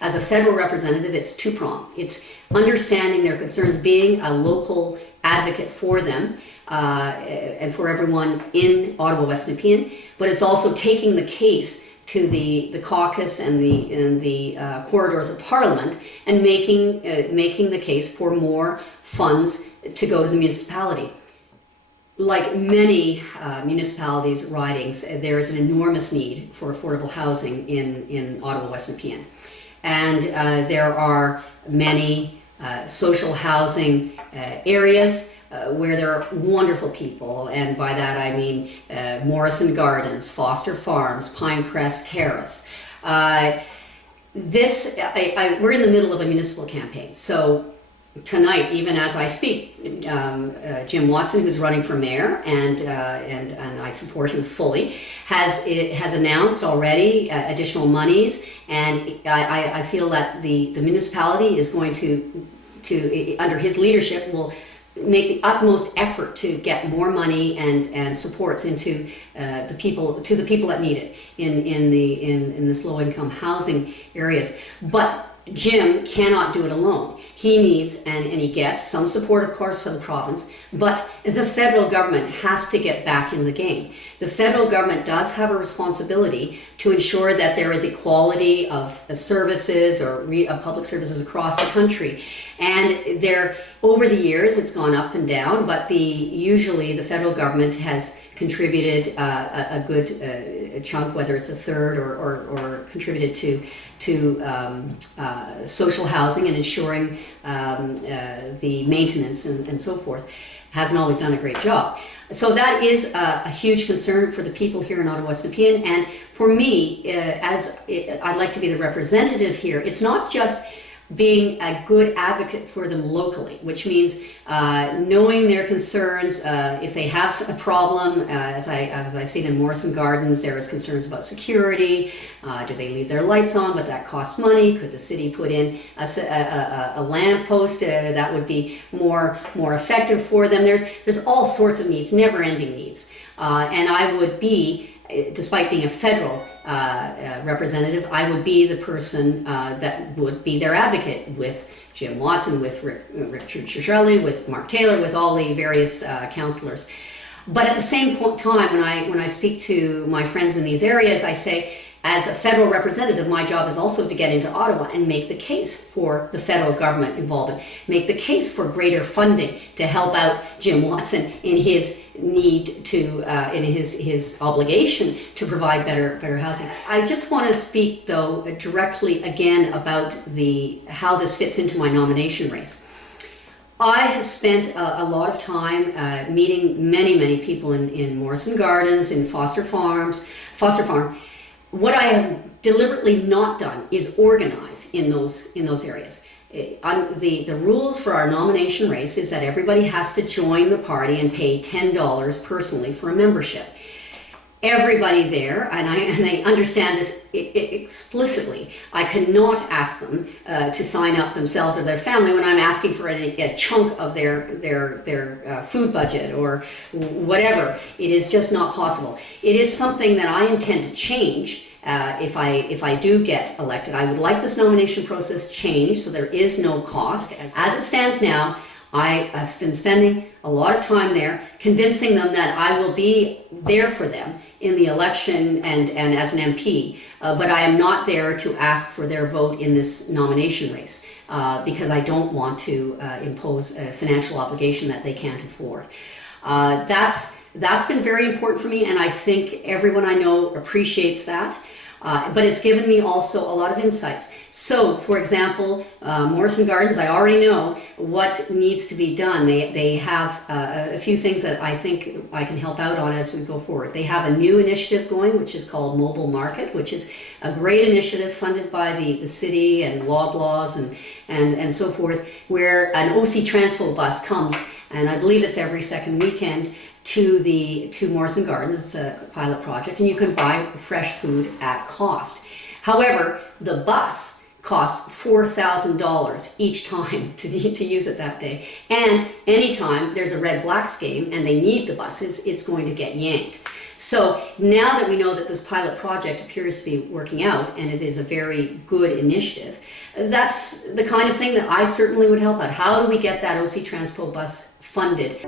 as a federal representative, it's two-pronged. It's understanding their concerns, being a local advocate for them, and for everyone in Ottawa West Nepean, but it's also taking the case to the caucus and the corridors of Parliament and making the case for more funds to go to the municipality. Like many municipalities' ridings, there is an enormous need for affordable housing in Ottawa West Nepean, and there are many social housing areas where there are wonderful people, and by that I mean Morrison Gardens, Foster Farms, Pinecrest Terrace. We're in the middle of a municipal campaign, so tonight, even as I speak, Jim Watson, who's running for mayor, and I support him fully, has announced already additional monies, and I feel that the municipality is going to under his leadership will make the utmost effort to get more money and supports into the people that need it in this low income housing areas. But Jim cannot do it alone. He needs, and he gets, some support, of course, from the province, but the federal government has to get back in the game. The federal government does have a responsibility to ensure that there is equality of services or public services across the country. And over the years, it's gone up and down, but usually the federal government has contributed a good chunk, whether it's a third or contributed to social housing and ensuring the maintenance and so forth. Hasn't always done a great job. So that is a huge concern for the people here in Ottawa West Nepean, and for me, as I'd like to be the representative here, it's not just being a good advocate for them locally, which means knowing their concerns. If they have a problem, as I've seen in Morrison Gardens, there is concerns about security. Do they leave their lights on, but that costs money? Could the city put in a lamp post that would be more effective for them? There's all sorts of needs, never-ending needs, and I would be, despite being a federal representative, I would be the person that would be their advocate with Jim Watson, with Richard Cicchelli, with Mark Taylor, with all the various councillors. But at the same time, when I speak to my friends in these areas, I say, as a federal representative, my job is also to get into Ottawa and make the case for the federal government involvement, make the case for greater funding to help out Jim Watson in his need to, in his obligation to provide better housing. I just want to speak, though, directly again about how this fits into my nomination race. I have spent a lot of time meeting many people in Morrison Gardens, in Foster Farm. What I have deliberately not done is organize in those areas. The rules for our nomination race is that everybody has to join the party and pay $10 personally for a membership. Everybody there, and I understand this explicitly, I cannot ask them to sign up themselves or their family when I'm asking for a chunk of their food budget or whatever. It is just not possible. It is something that I intend to change. If I do get elected, I would like this nomination process changed so there is no cost. As it stands now, I have been spending a lot of time there convincing them that I will be there for them in the election and as an MP, but I am not there to ask for their vote in this nomination race because I don't want to impose a financial obligation that they can't afford. That's been very important for me, and I think everyone I know appreciates that. But it's given me also a lot of insights. So, for example, Morrison Gardens, I already know what needs to be done. They have a few things that I think I can help out on as we go forward. They have a new initiative going, which is called Mobile Market, which is a great initiative funded by the city and Loblaws and so forth, where an OC Transpo bus comes, and I believe it's every second weekend, to Morrison Gardens. It's a pilot project, and you can buy fresh food at cost. However, the bus costs $4,000 each time to use it that day. And anytime there's a red-black scheme and they need the buses, it's going to get yanked. So now that we know that this pilot project appears to be working out, and it is a very good initiative, that's the kind of thing that I certainly would help out. How do we get that OC Transpo bus funded?